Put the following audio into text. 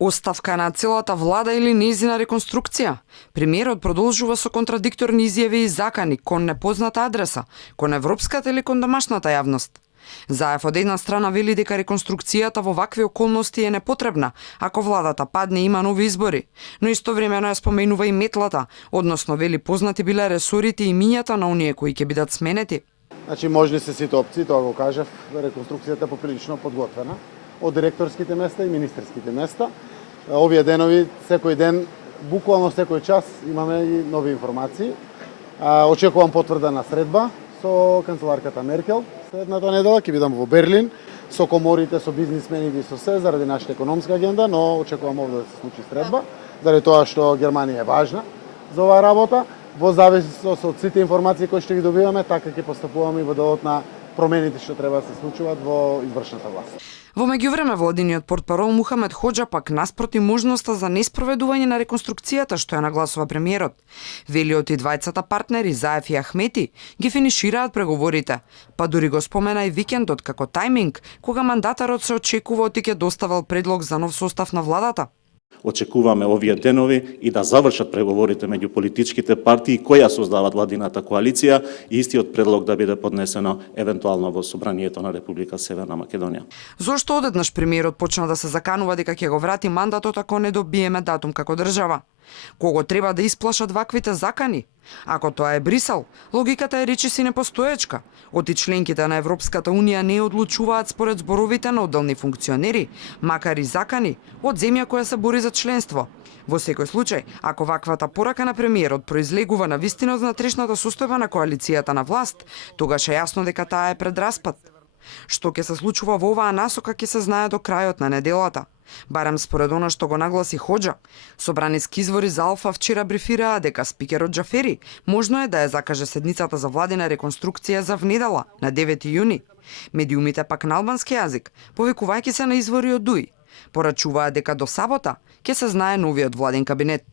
Оставка на целата влада или нејзина реконструкција? Премиерот продолжува со контрадикторни изјави и закани кон непозната адреса, кон европската или кон домашната јавност. Заев од една страна вели дека реконструкцијата во вакви околности е непотребна, ако владата падне и има нови избори, но истовремено ја споменува и метлата, односно вели познати биле ресорите и имињата на оние кои ќе бидат сменети. Значи можни се сите опции, тоа го кажав, реконструкцијата е поприлично подготвена од директорските места и министерските места. Овие денови, секој ден, буквално секој час имаме и нови информации. Очекувам потврда на средба со канцеларката Меркел. Следната недела ќе бидам во Берлин со коморите, со бизнисмените и со се заради нашата економска агенда, но очекувам овде да се случи средба, заради тоа што Германија е важна за оваа работа. Во зависност од сите информации кои што ги добиваме, така ќе постапуваме и во делот на промените што треба да се случуваат во извршната власт. Во меѓувреме владиниот портпарол Мухамед Хоџа пак наспроти можноста за неспроведување на реконструкцијата што ја нагласува премиерот. Вели од и двајцата партнери Заев и Ахмети ги финишираат преговорите, па дури го спомена и викендот како тајминг кога мандатарот се очекува оти ќе доставил предлог за нов состав на владата. Очекуваме овие денови и да завршат преговорите меѓу политичките партии кои ја создаваат владината коалиција и истиот предлог да биде поднесено евентуално во собранието на Република Северна Македонија. Зошто одеднаш премиерот почна да се заканува дека ќе го врати мандатот ако не добиеме датум како држава? Кого треба да исплашат ваквите закани? Ако тоа е Брисел, логиката е речиси непостоечка. Оти членките на Европската Унија не одлучуваат според зборовите на одделни функционери, макар и закани, од земја која се бори за членство. Во секој случај, ако ваквата порака на премиерот произлегува на вистина од внатрешната состојба на коалицијата на власт, тогаш е јасно дека таа е пред распад. Што ќе се случува во оваа насока ќе се знае до крајот на неделата. Барем според она што го нагласи Хоџа. Собраниски извори за Алфа вчера брифираа дека спикерот Џафери можно е да ја закаже седницата за владина реконструкција за внедела, на 9 јуни. Медиумите пак на албански јазик, повикувајќи се на извори од ДУИ, порачуваат дека до сабота ќе се знае новиот владин кабинет.